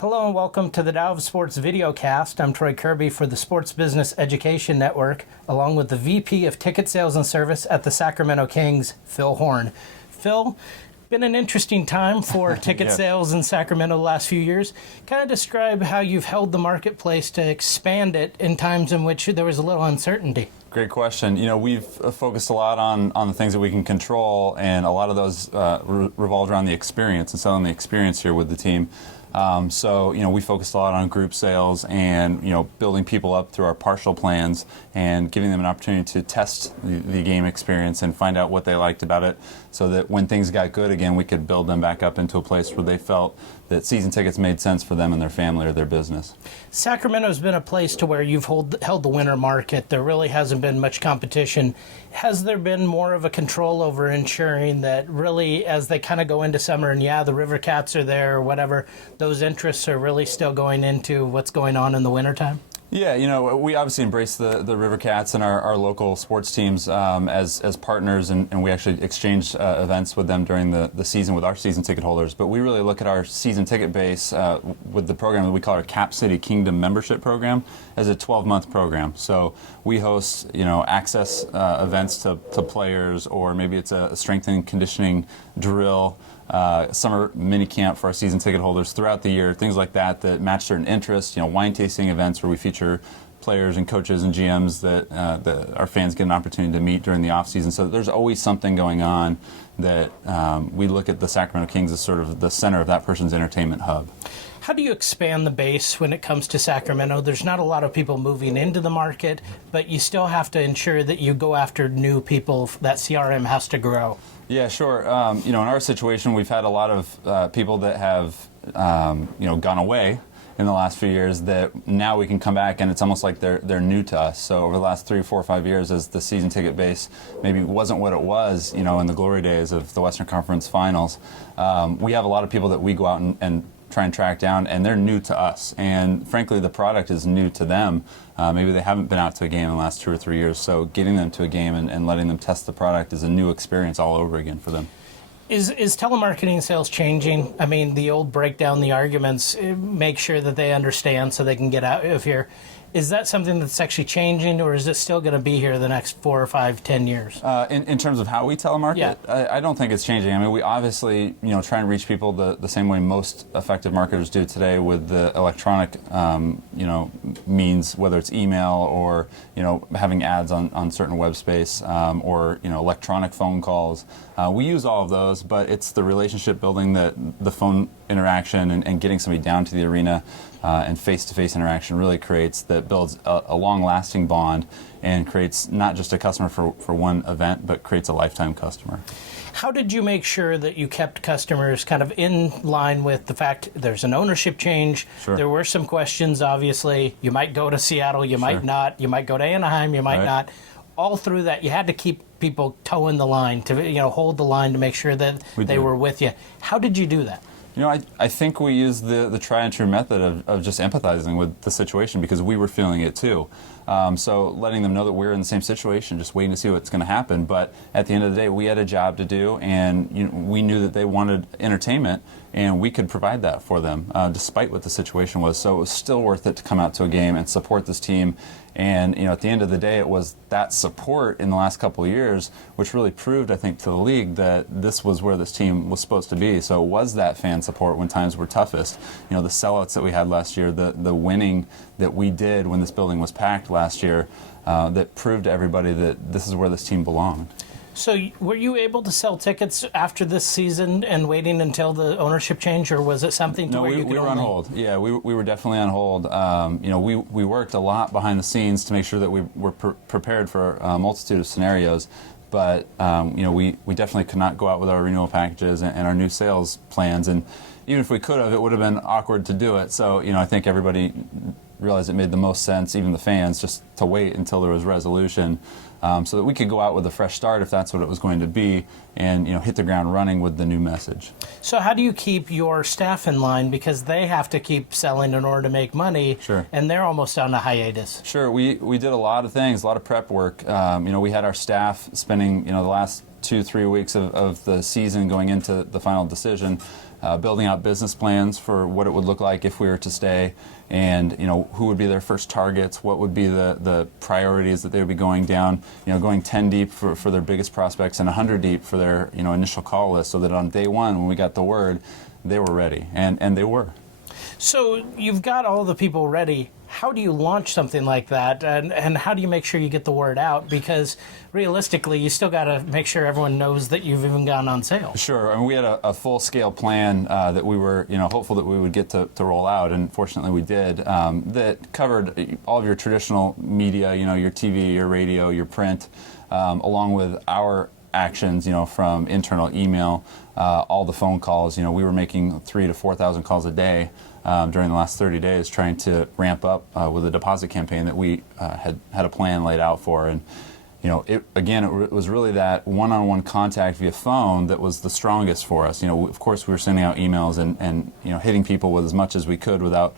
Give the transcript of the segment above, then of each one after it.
Hello and welcome to the Dow of Sports Videocast. I'm Troy Kirby for the Sports Business Education Network, along with the VP of Ticket Sales and Service at the Sacramento Kings, Phil Horn. Phil, been an interesting time for ticket sales in Sacramento the last few years. Kind of describe how you've held the marketplace to expand it in times in which there was a little uncertainty. Great question. You know, we've focused a lot on the things that we can control, and a lot of those revolved around the experience and selling the experience here with the team. So, you know, we focused a lot on group sales and, you know, building people up through our partial plans and giving them an opportunity to test the game experience and find out what they liked about it so that when things got good again, we could build them back up into a place where they felt that season tickets made sense for them and their family or their business. Sacramento's been a place to where you've held the winter market. There really hasn't been much competition. Has there been more of a control over ensuring that really as they kind of go into summer and the River Cats are there or whatever, those interests are really still going into what's going on in the wintertime? Yeah, you know, we obviously embrace the River Cats and our local sports teams as partners, and we actually exchange events with them during the season with our season ticket holders. But we really look at our season ticket base with the program that we call our Cap City Kingdom membership program as a 12-month program. So we host, you know, access events to players, or maybe it's a strength and conditioning drill, summer mini camp for our season ticket holders throughout the year, things like that match certain interests. You know, wine tasting events where we feature players and coaches and GMs that our fans get an opportunity to meet during the off season. So there's always something going on that we look at the Sacramento Kings as sort of the center of that person's entertainment hub. How do you expand the base when it comes to Sacramento? There's not a lot of people moving into the market, but you still have to ensure that you go after new people. That CRM has to grow. Yeah, sure. You know, in our situation, we've had a lot of people that have, you know, gone away in the last few years that now we can come back and it's almost like they're new to us. So over the last 3, 4, 5 years, as the season ticket base maybe wasn't what it was, you know, in the glory days of the Western Conference Finals, we have a lot of people that we go out and try and track down, and they're new to us. And frankly, the product is new to them. Maybe they haven't been out to a game in the last 2 or 3 years, so getting them to a game and letting them test the product is a new experience all over again for them. Is telemarketing sales changing? I mean, the old break down the arguments, make sure that they understand so they can get out of here. Is that something that's actually changing, or is it still going to be here the next 4 or 5, 10 years? In terms of how we telemarket, yeah. I don't think it's changing. I mean, we obviously, you know, try and reach people the same way most effective marketers do today with the electronic, you know, means, whether it's email or, you know, having ads on certain web space or, you know, electronic phone calls. We use all of those, but it's the relationship building, that the phone interaction and getting somebody down to the arena and face-to-face interaction really creates, that builds a long-lasting bond and creates not just a customer for one event, but creates a lifetime customer. How did you make sure that you kept customers kind of in line with the fact there's an ownership change? Sure. There were some questions, obviously. You might go to Seattle, you might Sure. not. You might go to Anaheim, you might Right. not. All through that, you had to keep people toeing the line, to, you know, hold the line to make sure that they were with you. How did you do that? You know, I think we used the tried and true method of just empathizing with the situation, because we were feeling it too. So letting them know that we're in the same situation, just waiting to see what's going to happen. But at the end of the day, we had a job to do, and you know, we knew that they wanted entertainment, and we could provide that for them, despite what the situation was. So it was still worth it to come out to a game and support this team. And you know, at the end of the day, it was that support in the last couple of years which really proved, I think, to the league that this was where this team was supposed to be. So it was that fan support when times were toughest. You know, the sellouts that we had last year, the winning that we did when this building was packed last year, that proved to everybody that this is where this team belonged. So were you able to sell tickets after this season and waiting until the ownership change, or was it something to where you could we were on hold. Yeah, we were definitely on hold. You know, we worked a lot behind the scenes to make sure that we were prepared for a multitude of scenarios. But you know, we definitely could not go out with our renewal packages and our new sales plans. And even if we could have, it would have been awkward to do it. So you know, I think everybody realized it made the most sense, even the fans, just to wait until there was resolution, so that we could go out with a fresh start if that's what it was going to be, and you know, hit the ground running with the new message. So how do you keep your staff in line, because they have to keep selling in order to make money? Sure. And they're almost on a hiatus. Sure, we did a lot of things, a lot of prep work. You know, we had our staff spending, you know, the last 2-3 weeks of the season going into the final decision, building out business plans for what it would look like if we were to stay, and who would be their first targets, what would be the priorities that they would be going down, going 10 deep for their biggest prospects and 100 deep for their initial call list, so that on day one when we got the word, they were ready, and they were. So you've got all the people ready. How do you launch something like that, and how do you make sure you get the word out? Because realistically, you still got to make sure everyone knows that you've even gone on sale. Sure. I mean, we had a full-scale plan that we were, hopeful that we would get to roll out, and fortunately we did. That covered all of your traditional media, your TV, your radio, your print, along with our actions, from internal email, all the phone calls. We were making 3,000 to 4,000 calls a day during the last 30 days, trying to ramp up with a deposit campaign that we had a plan laid out for. And it was really that one-on-one contact via phone that was the strongest for us. Of course, we were sending out emails and hitting people with as much as we could without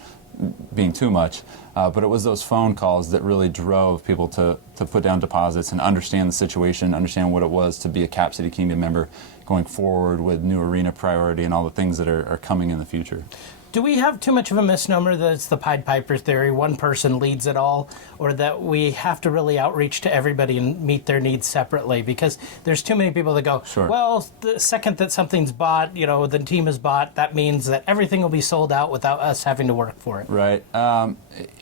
being too much. But it was those phone calls that really drove people to put down deposits and understand the situation, understand what it was to be a Cap City Kingdom member going forward with new arena priority and all the things that are coming in the future. Do we have too much of a misnomer that it's the Pied Piper theory, one person leads it all, or that we have to really outreach to everybody and meet their needs separately? Because there's too many people that go, Sure. Well, the second that something's bought, the team is bought, that means that everything will be sold out without us having to work for it. Right.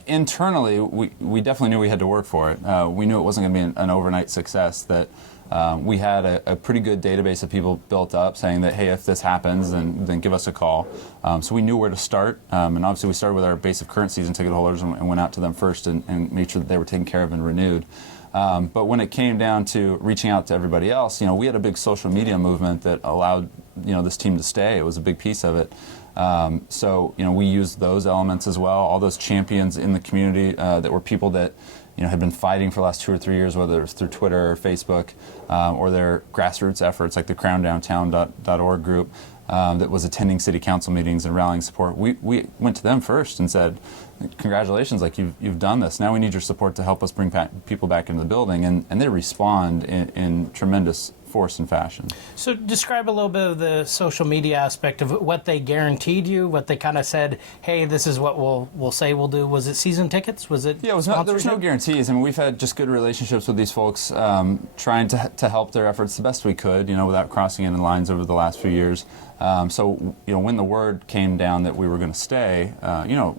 Internally, we definitely knew we had to work for it. We knew it wasn't going to be an overnight success, that we had a pretty good database of people built up saying that, hey, if this happens, then give us a call. So we knew where to start. And obviously we started with our base of current season ticket holders and went out to them first and made sure that they were taken care of and renewed. But when it came down to reaching out to everybody else, we had a big social media movement that allowed this team to stay. It was a big piece of it. So we used those elements as well. All those champions in the community that were people that had been fighting for the last 2 or 3 years, whether it was through Twitter or Facebook, or their grassroots efforts like the crowndowntown.org group that was attending city council meetings and rallying support. We went to them first and said, congratulations, like you've done this. Now we need your support to help us bring people back into the building. And they respond in tremendous force and fashion. So describe a little bit of the social media aspect of what they guaranteed you, what they kind of said, hey, this is what we'll say we'll do. Was it season tickets? Was it there was no guarantees. I mean, we've had just good relationships with these folks, trying to help their efforts the best we could, without crossing any lines over the last few years. So when the word came down that we were going to stay,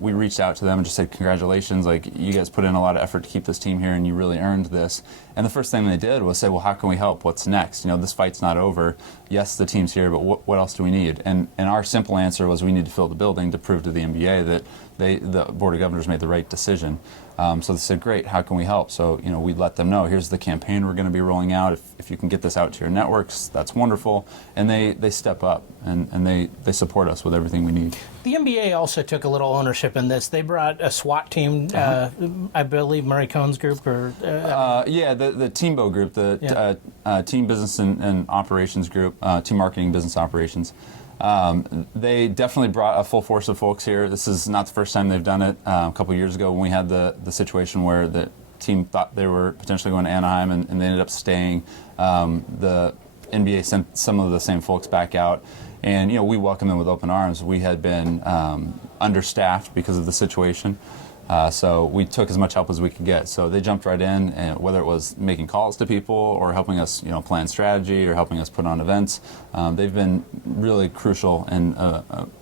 we reached out to them and just said, congratulations, like you guys put in a lot of effort to keep this team here and you really earned this. And the first thing they did was say, well, how can we help? What's next? This fight's not over. Yes, the team's here, but what else do we need? And our simple answer was we need to fill the building to prove to the NBA that the Board of Governors made the right decision. So they said, great, how can we help? So, we let them know, here's the campaign we're going to be rolling out. If you can get this out to your networks, that's wonderful. And they step up and they support us with everything we need. The NBA also took a little ownership in this. They brought a SWAT team, I believe Murray Cohn's group, or the Teambo group, the Team Business and Operations group, Team Marketing Business Operations. They definitely brought a full force of folks here. This is not the first time they've done it. A couple years ago when we had the situation where the team thought they were potentially going to Anaheim and they ended up staying, the NBA sent some of the same folks back out. And we welcomed them with open arms. We had been understaffed because of the situation. So we took as much help as we could get. So they jumped right in, and whether it was making calls to people or helping us, plan strategy or helping us put on events. They've been really crucial and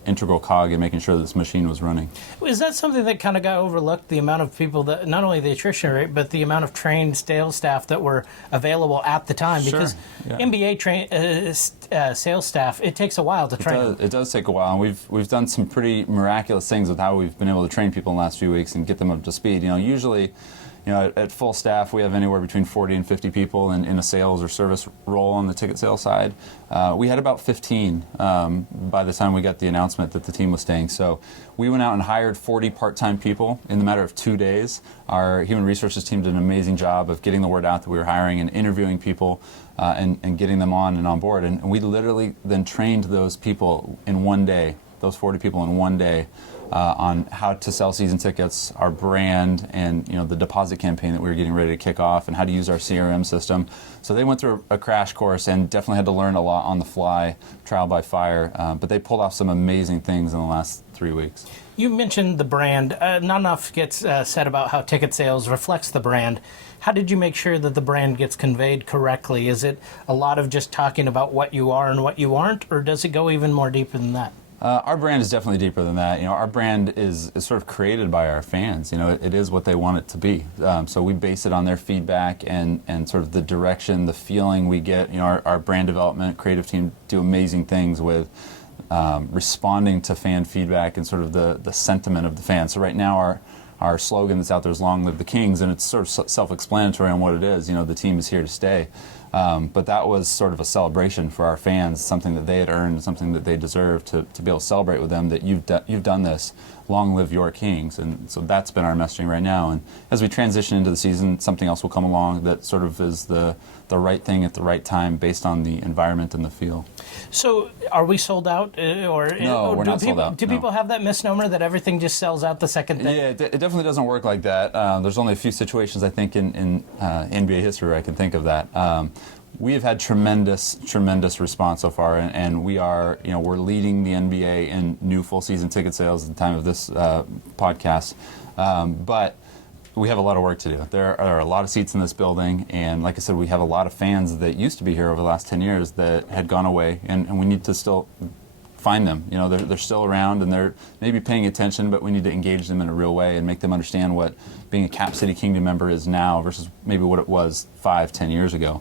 integral cog in making sure that this machine was running. Is that something that kind of got overlooked, the amount of people that, not only the attrition rate, but the amount of trained sales staff that were available at the time? Because NBA sales staff, it takes a while to train. It does take a while, and we've done some pretty miraculous things with how we've been able to train people in the last few weeks and get them up to speed. usually at full staff, we have anywhere between 40 and 50 people in a sales or service role on the ticket sales side. We had about 15 by the time we got the announcement that the team was staying. So we went out and hired 40 part-time people in the matter of 2 days. Our human resources team did an amazing job of getting the word out that we were hiring and interviewing people and getting them on and on board. And we literally then trained those people in one day, those 40 people in one day, on how to sell season tickets, our brand, and the deposit campaign that we were getting ready to kick off, and how to use our CRM system. So they went through a crash course and definitely had to learn a lot on the fly, trial by fire. But they pulled off some amazing things in the last 3 weeks. You mentioned the brand. Not enough gets said about how ticket sales reflects the brand. How did you make sure that the brand gets conveyed correctly? Is it a lot of just talking about what you are and what you aren't, or does it go even more deeper than that? Our brand is definitely deeper than that. Our brand is sort of created by our fans. It is what they want it to be. So we base it on their feedback and sort of the direction, the feeling we get. Our brand development, creative team do amazing things with responding to fan feedback and sort of the sentiment of the fans. So right now our slogan that's out there is "Long Live the Kings," and it's sort of self-explanatory on what it is. The team is here to stay. But that was sort of a celebration for our fans, something that they had earned, something that they deserved to be able to celebrate with them, that you've done this. Long live your Kings. And so that's been our messaging right now. And as we transition into the season, something else will come along that sort of is the right thing at the right time based on the environment and the feel. So are we sold out? No, we're not sold out. Do people have that misnomer that everything just sells out the second thing? Yeah, it definitely doesn't work like that. There's only a few situations, I think, in NBA history where I can think of that. We have had tremendous response so far, and we are, we're leading the NBA in new full season ticket sales at the time of this podcast. But we have a lot of work to do. There are a lot of seats in this building, and like I said, we have a lot of fans that used to be here over the last 10 years that had gone away, and we need to still find them. They're still around, and they're maybe paying attention, but we need to engage them in a real way and make them understand what being a Cap City Kingdom member is now versus maybe what it was 5-10 years ago.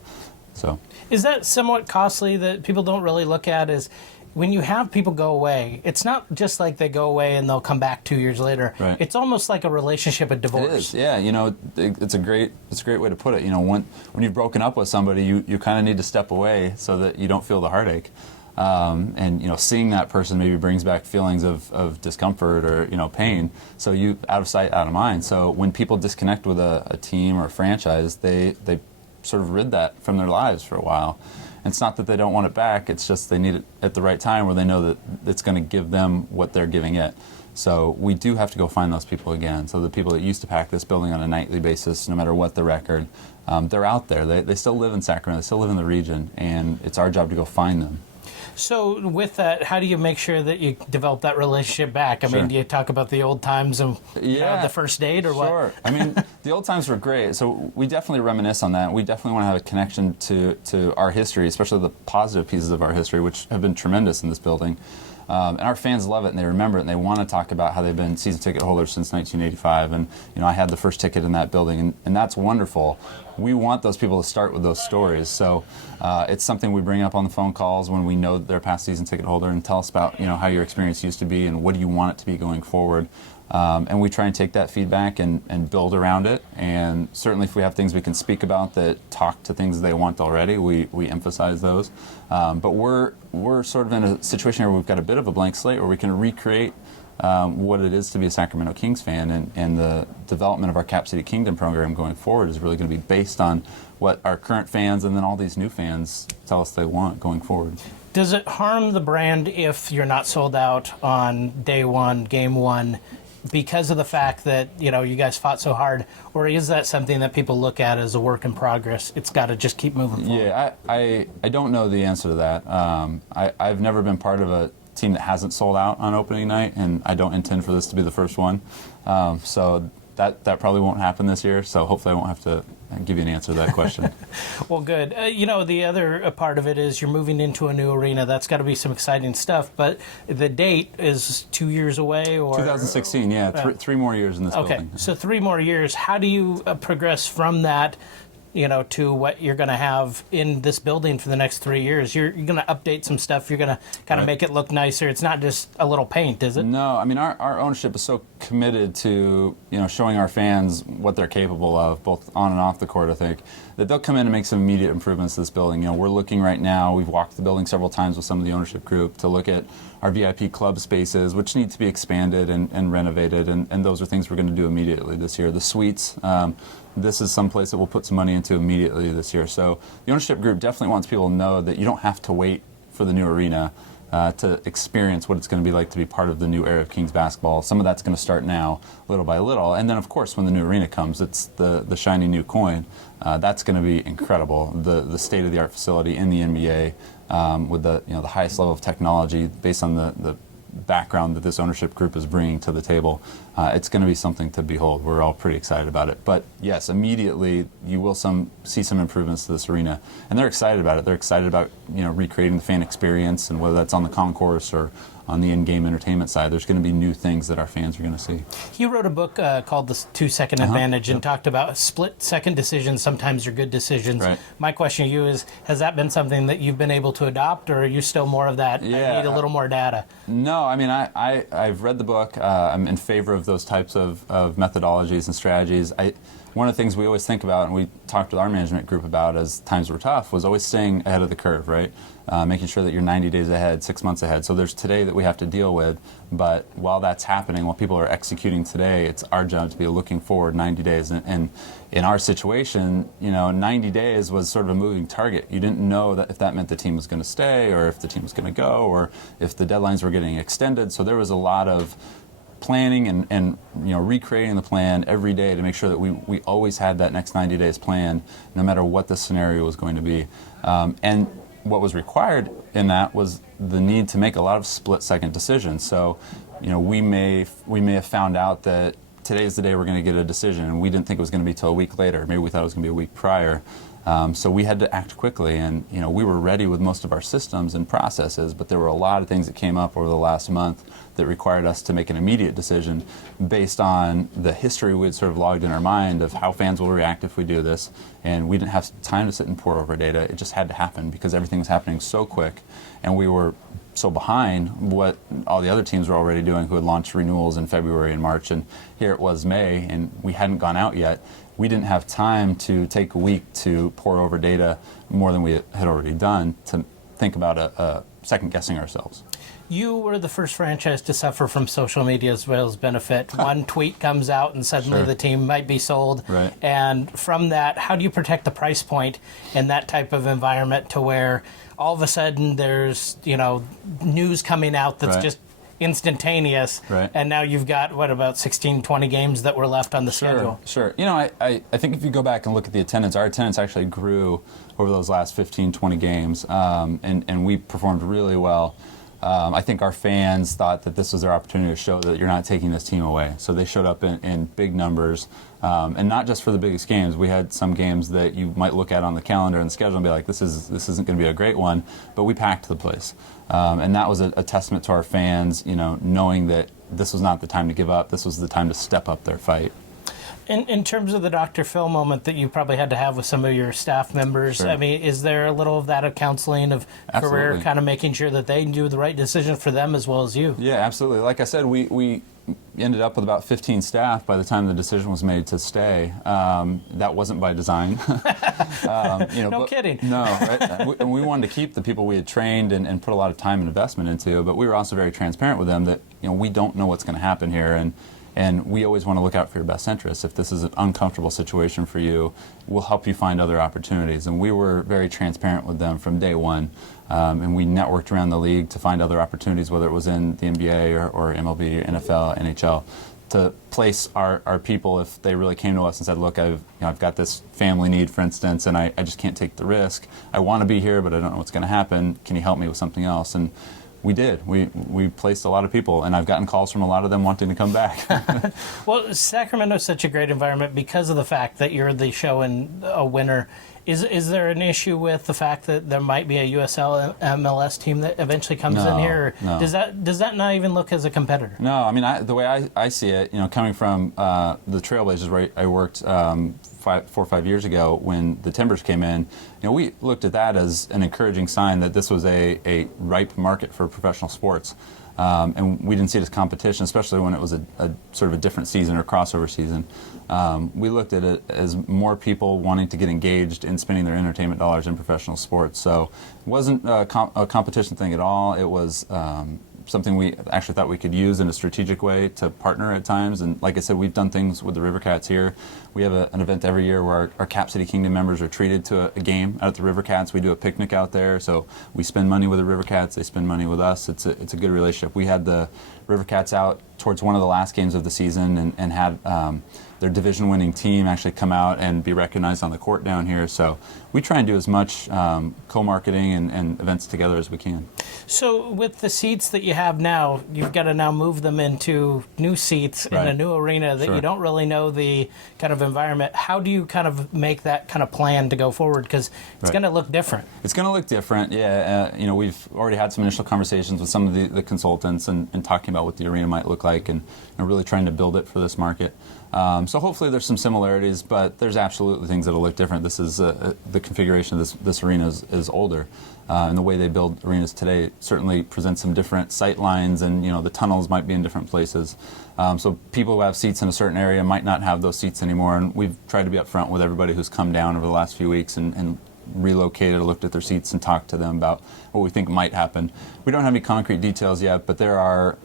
So, is that somewhat costly that people don't really look at? Is when you have people go away, it's not just like they go away and they'll come back 2 years later. Right. It's almost like a relationship of divorce. It is, yeah. It's a great way to put it. When you've broken up with somebody, you kind of need to step away so that you don't feel the heartache. And seeing that person maybe brings back feelings of discomfort or pain. So you out of sight, out of mind. So when people disconnect with a team or a franchise, they sort of rid that from their lives for a while. And it's not that they don't want it back, it's just they need it at the right time where they know that it's going to give them what they're giving it. So we do have to go find those people again. So the people that used to pack this building on a nightly basis, no matter what the record, they're out there. They still live in Sacramento, they still live in the region, and it's our job to go find them. So with that, how do you make sure that you develop that relationship back? I mean, do you talk about the old times of the first date or what? Sure. I mean, the old times were great. So we definitely reminisce on that. We definitely want to have a connection to our history, especially the positive pieces of our history, which have been tremendous in this building. And our fans love it, and they remember it, and they want to talk about how they've been season ticket holders since 1985. And I had the first ticket in that building, and that's wonderful. We want those people to start with those stories. So it's something we bring up on the phone calls when we know that they're a past season ticket holder, and tell us about how your experience used to be and what do you want it to be going forward. And we try and take that feedback and build around it. And certainly if we have things we can speak about that talk to things they want already, we emphasize those. But we're sort of in a situation where we've got a bit of a blank slate where we can recreate what it is to be a Sacramento Kings fan. And the development of our Cap City Kingdom program going forward is really going to be based on what our current fans and then all these new fans tell us they want going forward. Does it harm the brand if you're not sold out on day one, game one, because of the fact that you guys fought so hard, or is that something that people look at as a work in progress? It's got to just keep moving forward. Yeah, I don't know the answer to that. I've never been part of a team that hasn't sold out on opening night, and I don't intend for this to be the first one. So that probably won't happen this year. So hopefully I won't have to give you an answer to that question. Well, good. The other part of it is you're moving into a new arena. That's got to be some exciting stuff. But the date is 2 years away, or 2016. Yeah, three more years in this building. Okay, so 3 more years. How do you progress from that? To what you're going to have in this building for the next 3 years. You're going to update some stuff. You're going to kind of make it look nicer. It's not just a little paint, is it? No, I mean, our ownership is so committed to, showing our fans what they're capable of, both on and off the court, I think, that they'll come in and make some immediate improvements to this building. We're looking right now, we've walked the building several times with some of the ownership group to look at our VIP club spaces, which need to be expanded and renovated, and those are things we're going to do immediately this year. The suites, this is some place that we'll put some money into immediately this year. So the ownership group definitely wants people to know that you don't have to wait for the new arena. to experience what it's going to be like to be part of the new era of Kings basketball. Some of that's going to start now, little by little, and then of course when the new arena comes, it's the shiny new coin. That's going to be incredible. The state-of-the-art facility in the NBA with the highest level of technology based on the background that this ownership group is bringing to the table. It's going to be something to behold. We're all pretty excited about it. But yes, immediately you will see some improvements to this arena, and they're excited about it. They're excited about recreating the fan experience, and whether that's on the concourse or on the in-game entertainment side, there's going to be new things that our fans are going to see. You wrote a book called The 2-Second Advantage and talked about split-second decisions. Sometimes are good decisions. Right. My question to you is, has that been something that you've been able to adopt, or are you still more of that, Yeah, I need a little more data? No, I mean, I've read the book. I'm in favor of those types of methodologies and strategies. One of the things we always think about, and we talked with our management group about as times were tough, was always staying ahead of the curve, right? Making sure that you're 90 days ahead, 6 months ahead. So there's today that we have to deal with, but while that's happening, while people are executing today, it's our job to be looking forward 90 days. And in our situation, 90 days was sort of a moving target. You didn't know that if that meant the team was going to stay, or if the team was going to go, or if the deadlines were getting extended. So there was a lot of planning and recreating the plan every day to make sure that we always had that next 90 days planned, no matter what the scenario was going to be. And what was required in that was the need to make a lot of split-second decisions. So, we may have found out that today's the day we're going to get a decision, and we didn't think it was going to be till a week later. Maybe we thought it was going to be a week prior. So we had to act quickly, and we were ready with most of our systems and processes, but there were a lot of things that came up over the last month that required us to make an immediate decision based on the history we had sort of logged in our mind of how fans will react if we do this, and we didn't have time to sit and pour over data. It just had to happen because everything was happening so quick, and we were so behind what all the other teams were already doing who had launched renewals in February and March, and here it was May, and we hadn't gone out yet. We didn't have time to take a week to pour over data more than we had already done to think about second-guessing ourselves. You were the first franchise to suffer from social media as well as benefit. One tweet comes out and suddenly the team might be sold. Right. And from that, how do you protect the price point in that type of environment to where all of a sudden there's, news coming out that's just instantaneous, and now you've got, about 16, 20 games that were left on the schedule? Sure. I think if you go back and look at the attendance, our attendance actually grew over those last 15, 20 games, and we performed really well. I think our fans thought that this was their opportunity to show that you're not taking this team away. So they showed up in big numbers, and not just for the biggest games. We had some games that you might look at on the calendar and the schedule and be like, this isn't going to be a great one, but we packed the place. And that was a testament to our fans, knowing that this was not the time to give up. This was the time to step up their fight. In terms of the Dr. Phil moment that you probably had to have with some of your staff members, I mean, is there a little of that of counseling, of career, kind of making sure that they do the right decision for them as well as you? Yeah, absolutely. Like I said, we ended up with about 15 staff by the time the decision was made to stay. That wasn't by design. No kidding. No, right? We wanted to keep the people we had trained and put a lot of time and investment into, but we were also very transparent with them that we don't know what's going to happen here, and we always want to look out for your best interests. If this is an uncomfortable situation for you, we'll help you find other opportunities. And we were very transparent with them from day one. And we networked around the league to find other opportunities, whether it was in the NBA or MLB, NFL, NHL, to place our people if they really came to us and said, look, I've got this family need, for instance, and I just can't take the risk. I want to be here, but I don't know what's going to happen. Can you help me with something else? And we did. We placed a lot of people, and I've gotten calls from a lot of them wanting to come back. Well, Sacramento is such a great environment because of the fact that you're the show and a winner. Is there an issue with the fact that there might be a USL MLS team that eventually comes in here? Or no. Does that not even look as a competitor? No, I mean, the way I see it, coming from the Trailblazers where I worked 4 or 5 years ago when the Timbers came in, we looked at that as an encouraging sign that this was a ripe market for professional sports. And we didn't see it as competition, especially when it was a sort of a different season or crossover season. We looked at it as more people wanting to get engaged in spending their entertainment dollars in professional sports. So it wasn't a competition thing at all. It was something we actually thought we could use in a strategic way to partner at times. And like I said, we've done things with the River Cats here. We have an event every year where our Cap City Kingdom members are treated to a game out at the River Cats. We do a picnic out there, so we spend money with the River Cats. They spend money with us. It's a good relationship. We had the River Cats out towards one of the last games of the season and had their division-winning team actually come out and be recognized on the court down here. So we try and do as much co-marketing and events together as we can. So with the seats that you have now, you've got to now move them into new seats in a new arena that you don't really know the kind of environment. How do you kind of make that kind of plan to go forward? Because it's going to look different. It's going to look different, yeah. We've already had some initial conversations with some of the consultants and talking about what the arena might look like and really trying to build it for this market. So hopefully there's some similarities, but there's absolutely things that'll look different. This is the configuration of this arena is older, and the way they build arenas today certainly presents some different sight lines, and the tunnels might be in different places. So people who have seats in a certain area might not have those seats anymore, and we've tried to be upfront with everybody who's come down over the last few weeks and relocated or looked at their seats and talked to them about what we think might happen. We don't have any concrete details yet, but there are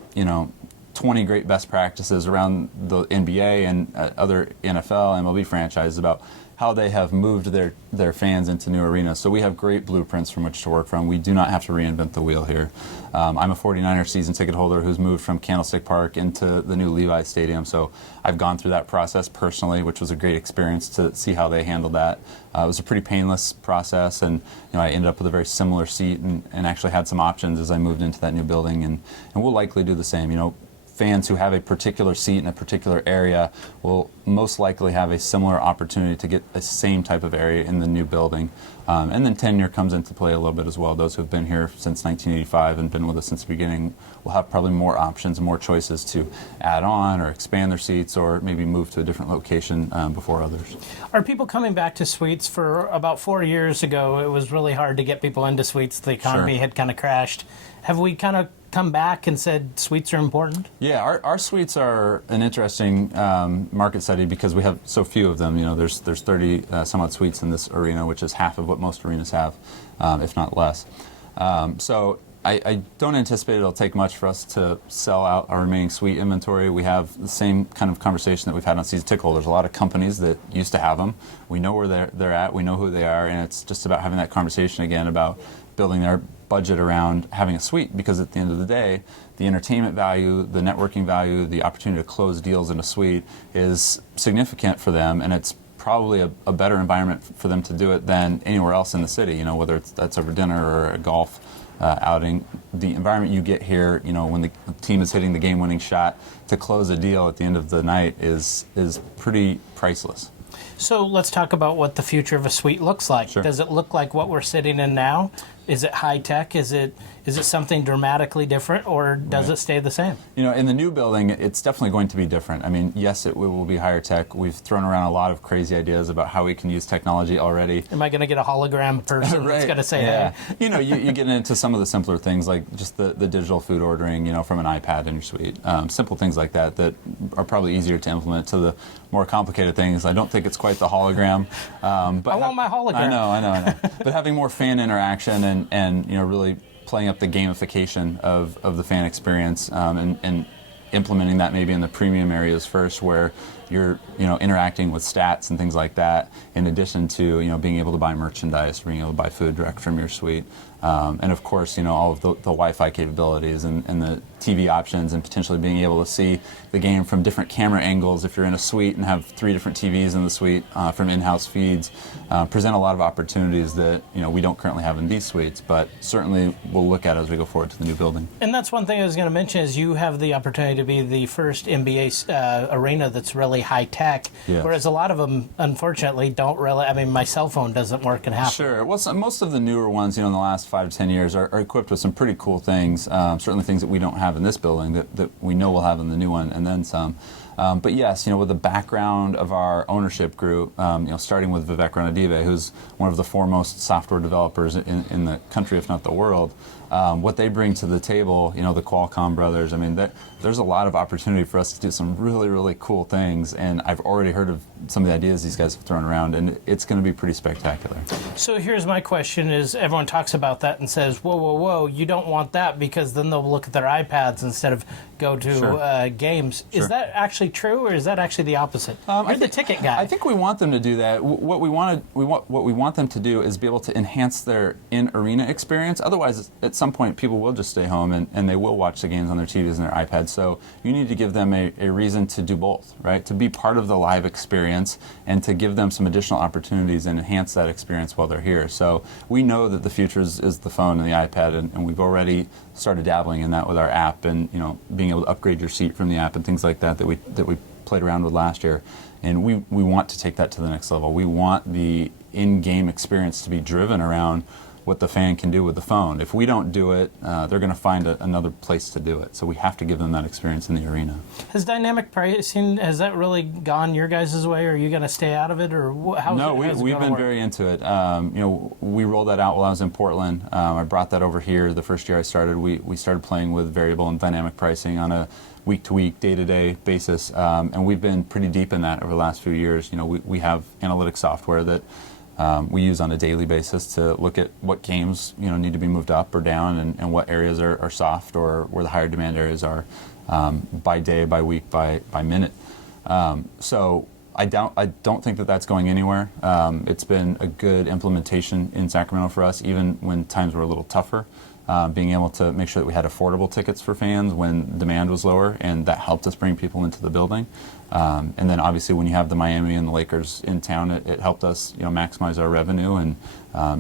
20 great best practices around the NBA and other NFL, MLB franchises about how they have moved their fans into new arenas. So we have great blueprints from which to work from. We do not have to reinvent the wheel here. I'm a 49er season ticket holder who's moved from Candlestick Park into the new Levi's Stadium, so I've gone through that process personally, which was a great experience to see how they handled that. It was a pretty painless process, and I ended up with a very similar seat and actually had some options as I moved into that new building, and we'll likely do the same. Fans who have a particular seat in a particular area will most likely have a similar opportunity to get the same type of area in the new building. And then tenure comes into play a little bit as well. Those who have been here since 1985 and been with us since the beginning will have probably more options and more choices to add on or expand their seats or maybe move to a different location before others. Are people coming back to suites? For about 4 years ago, it was really hard to get people into suites. The economy had kind of crashed. Have we kind of come back and said suites are important? Yeah, our suites are an interesting market study because we have so few of them. There's 30 some odd suites in this arena, which is half of what most arenas have, if not less. So I don't anticipate it'll take much for us to sell out our remaining suite inventory. We have the same kind of conversation that we've had on season ticket holders. A lot of companies that used to have them. We know where they're at. We know who they are, and it's just about having that conversation again about building their budget around having a suite, because at the end of the day, the entertainment value, the networking value, the opportunity to close deals in a suite is significant for them, and it's probably a better environment for them to do it than anywhere else in the city, whether that's over dinner or a golf outing. The environment you get here, when the team is hitting the game-winning shot to close a deal at the end of the night is pretty priceless. So let's talk about what the future of a suite looks like. Sure. Does it look like what we're sitting in now? Is it high tech? Is it something dramatically different, or does it stay the same? In the new building, it's definitely going to be different. I mean, yes, it will be higher tech. We've thrown around a lot of crazy ideas about how we can use technology already. Am I going to get a hologram person that's going to say, hey? You get into some of the simpler things like just the digital food ordering, from an iPad in your suite. Simple things like that are probably easier to implement. To the more complicated things, I don't think it's quite the hologram. But I want my hologram. I know. But having more fan interaction and really playing up the gamification of the fan experience and implementing that maybe in the premium areas first, where you're interacting with stats and things like that, in addition to being able to buy merchandise, being able to buy food direct from your suite, and of course all of the Wi-Fi capabilities and the TV options, and potentially being able to see the game from different camera angles if you're in a suite and have 3 different TVs in the suite from in-house feeds, present a lot of opportunities that we don't currently have in these suites, but certainly we'll look at as we go forward to the new building. And that's one thing I was going to mention is you have the opportunity to be the first NBA arena that's really high tech, whereas a lot of them unfortunately don't really. I mean, my cell phone doesn't work in half. Sure. Well, most of the newer ones, in the last 5 to 10 years are equipped with some pretty cool things, certainly things that we don't have in this building that we know we'll have in the new one, and then some. But yes, with the background of our ownership group, starting with Vivek Ranadive, who's one of the foremost software developers in the country, if not the world, what they bring to the table, the Qualcomm brothers, there's a lot of opportunity for us to do some really, really cool things, and I've already heard of some of the ideas these guys have thrown around, and it's going to be pretty spectacular. So here's my question is, everyone talks about that and says, whoa, you don't want that because then they'll look at their iPads instead of go to games. Sure. Is that actually true, or is that actually the opposite? You're the ticket guy. I think we want them to do that. What we want them to do is be able to enhance their in-arena experience. Otherwise, at some point, people will just stay home and they will watch the games on their TVs and their iPads. So you need to give them a reason to do both, right? To be part of the live experience and to give them some additional opportunities and enhance that experience while they're here. So we know that the future is the phone and the iPad, and we've already started dabbling in that with our app, and being able to upgrade your seat from the app and things like that we played around with last year. And we want to take that to the next level. We want the in-game experience to be driven around what the fan can do with the phone. If we don't do it, they're going to find another place to do it. So we have to give them that experience in the arena. Has dynamic pricing, has that really gone your guys' way? Are you going to stay out of it, or how? No, we've been very into it. We rolled that out while I was in Portland. I brought that over here the first year I started. We started playing with variable and dynamic pricing on a week-to-week, day-to-day basis, and we've been pretty deep in that over the last few years. We have analytic software that we use on a daily basis to look at what games need to be moved up or down, and what areas are soft or where the higher demand areas are, by day, by week, by minute. So I don't think that that's going anywhere. It's been a good implementation in Sacramento for us, even when times were a little tougher. Being able to make sure that we had affordable tickets for fans when demand was lower, and that helped us bring people into the building. And then obviously when you have the Miami and the Lakers in town, it helped us maximize our revenue and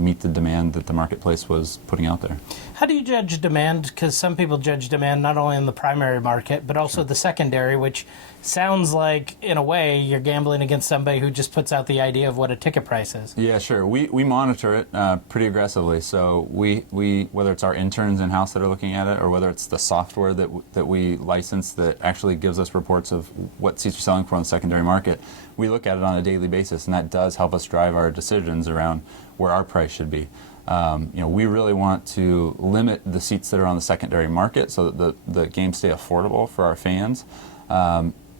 meet the demand that the marketplace was putting out there. How do you judge demand? Because some people judge demand not only in the primary market, but also the secondary, which sounds like, in a way, you're gambling against somebody who just puts out the idea of what a ticket price is. Yeah, sure. We monitor it pretty aggressively. So we whether it's our interns in-house that are looking at it, or whether it's the software that we license that actually gives us reports of what seats are selling for on the secondary market, we look at it on a daily basis, and that does help us drive our decisions around where our price should be. We really want to limit the seats that are on the secondary market so that the games stay affordable for our fans,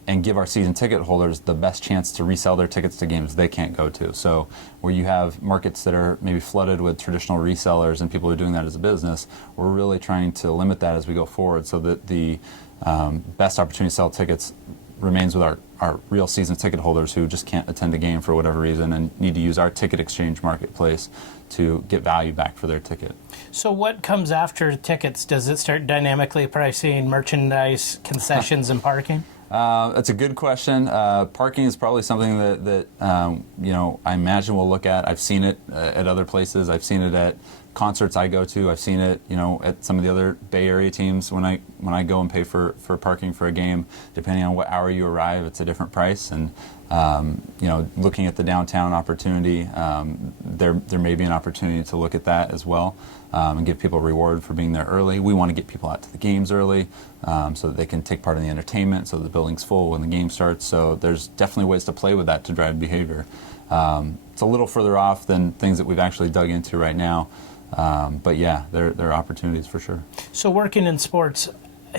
and give our season ticket holders the best chance to resell their tickets to games they can't go to. So where you have markets that are maybe flooded with traditional resellers and people who are doing that as a business, we're really trying to limit that as we go forward so that the best opportunity to sell tickets remains with our real season ticket holders who just can't attend a game for whatever reason and need to use our ticket exchange marketplace to get value back for their ticket. So what comes after tickets? Does it start dynamically pricing merchandise, concessions, and parking? That's a good question. Parking is probably something that I imagine we'll look at. I've seen it at other places. I've seen it at concerts I go to. I've seen it, at some of the other Bay Area teams when I go and pay for parking for a game. Depending on what hour you arrive, it's a different price. And looking at the downtown opportunity, there may be an opportunity to look at that as well, and give people a reward for being there early. We want to get people out to the games early, so that they can take part in the entertainment, so the building's full when the game starts. So there's definitely ways to play with that to drive behavior. It's a little further off than things that we've actually dug into right now. But yeah, there are opportunities for sure. So working in sports,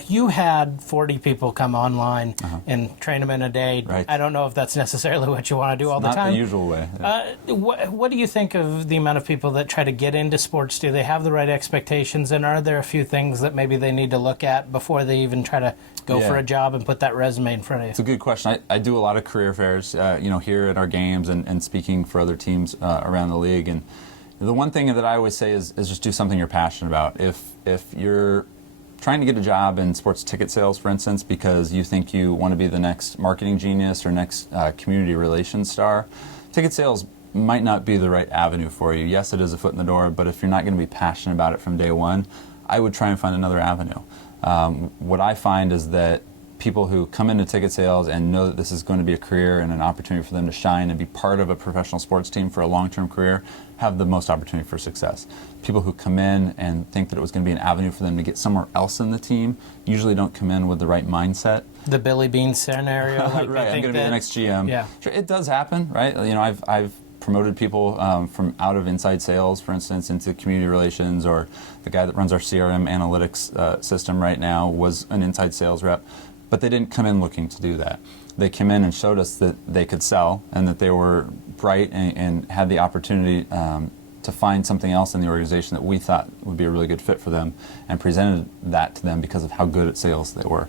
you had 40 people come online and train them in a day. Right. I don't know if that's necessarily what you want to do all the time. Not the usual way. Yeah. What do you think of the amount of people that try to get into sports? Do they have the right expectations? And are there a few things that maybe they need to look at before they even try to go for a job and put that resume in front of you? It's a good question. I do a lot of career fairs, here at our games and speaking for other teams around the league. And the one thing that I always say is just do something you're passionate about. If you're trying to get a job in sports ticket sales, for instance, because you think you want to be the next marketing genius or next community relations star, ticket sales might not be the right avenue for you. Yes, it is a foot in the door, but if you're not going to be passionate about it from day one, I would try and find another avenue. What I find is that people who come into ticket sales and know that this is going to be a career and an opportunity for them to shine and be part of a professional sports team for a long-term career have the most opportunity for success. People who come in and think that it was going to be an avenue for them to get somewhere else in the team usually don't come in with the right mindset. The Billy Bean scenario. Like right, I'm going to be the next GM. Yeah. Sure, it does happen, right? You know, I've promoted people from out of inside sales, for instance, into community relations, or the guy that runs our CRM analytics system right now was an inside sales rep, but they didn't come in looking to do that. They came in and showed us that they could sell and that they were bright and had the opportunity to find something else in the organization that we thought would be a really good fit for them, and presented that to them because of how good at sales they were.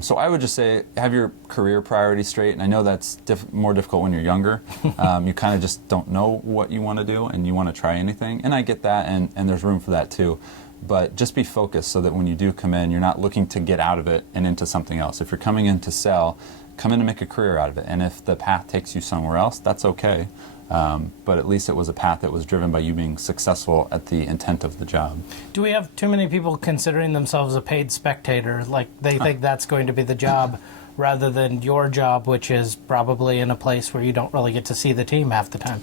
So I would just say, have your career priorities straight, and I know that's more difficult when you're younger. You kind of just don't know what you want to do, and you want to try anything, and I get that, and there's room for that too. But just be focused so that when you do come in, you're not looking to get out of it and into something else. If you're coming in to sell, come in to make a career out of it, and if the path takes you somewhere else, that's okay. But at least it was a path that was driven by you being successful at the intent of the job. Do we have too many people considering themselves a paid spectator? Like they think that's going to be the job rather than your job, which is probably in a place where you don't really get to see the team half the time.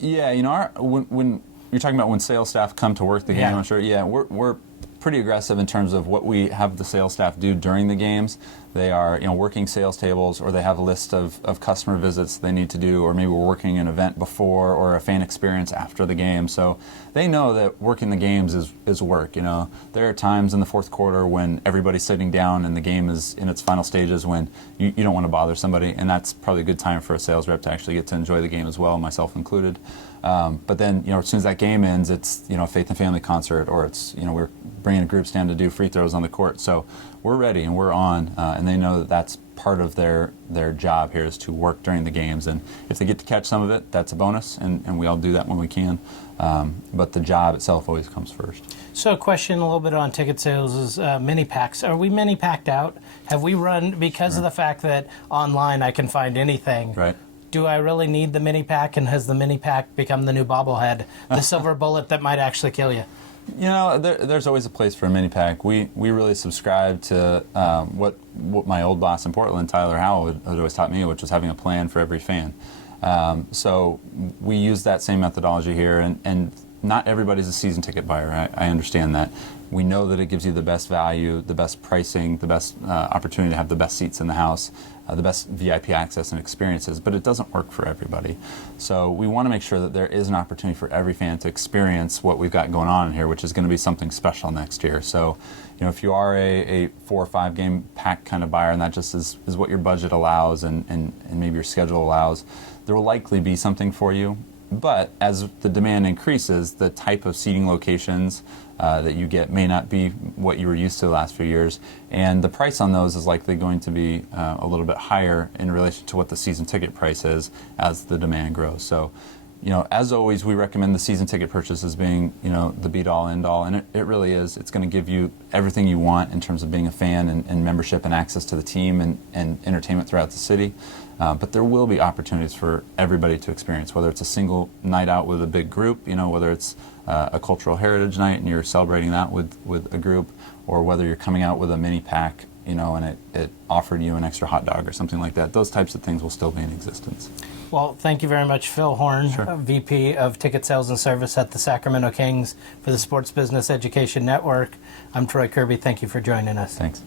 Yeah, you know, when you're talking about when sales staff come to work the game, Yeah. I'm sure, yeah, we're pretty aggressive in terms of what we have the sales staff do during the games. They are, you know, working sales tables, or they have a list of customer visits they need to do, or maybe we're working an event before or a fan experience after the game. So they know that working the games is work, you know. There are times in the fourth quarter when everybody's sitting down and the game is in its final stages when you don't want to bother somebody, and that's probably a good time for a sales rep to actually get to enjoy the game as well, myself included. But then, you know, as soon as that game ends, it's, you know, a faith and family concert, or it's, you know, we're bringing groups down to do free throws on the court. So we're ready and we're on, and they know that that's part of their job here, is to work during the games. And if they get to catch some of it, that's a bonus, and we all do that when we can. But the job itself always comes first. So a question a little bit on ticket sales is mini packs. Are we mini packed out? Have we run, because of the fact that online I can find anything? Right. Do I really need the mini pack, and has the mini pack become the new bobblehead, the silver bullet that might actually kill you? You know, there's always a place for a mini pack. We really subscribe to what my old boss in Portland, Tyler Howell, had always taught me, which was having a plan for every fan. So we use that same methodology here, and not everybody's a season ticket buyer. I understand that. We know that it gives you the best value, the best pricing, the best opportunity to have the best seats in the house, the best VIP access and experiences, but it doesn't work for everybody. So we want to make sure that there is an opportunity for every fan to experience what we've got going on here, which is going to be something special next year. So, you know, if you are a 4 or 5 game pack kind of buyer, and that just is what your budget allows and maybe your schedule allows, there will likely be something for you. But as the demand increases, the type of seating locations that you get may not be what you were used to the last few years, and the price on those is likely going to be a little bit higher in relation to what the season ticket price is as the demand grows. So, you know, as always, we recommend the season ticket purchase as being, you know, the be-all, end-all, and it really is. It's going to give you everything you want in terms of being a fan and membership and access to the team and entertainment throughout the city. But there will be opportunities for everybody to experience, whether it's a single night out with a big group, you know, whether it's a cultural heritage night and you're celebrating that with a group, or whether you're coming out with a mini pack, you know, and it offered you an extra hot dog or something like that. Those types of things will still be in existence. Well, thank you very much, Phil Horn, VP of Ticket Sales and Service at the Sacramento Kings for the Sports Business Education Network. I'm Troy Kirby. Thank you for joining us. Thanks.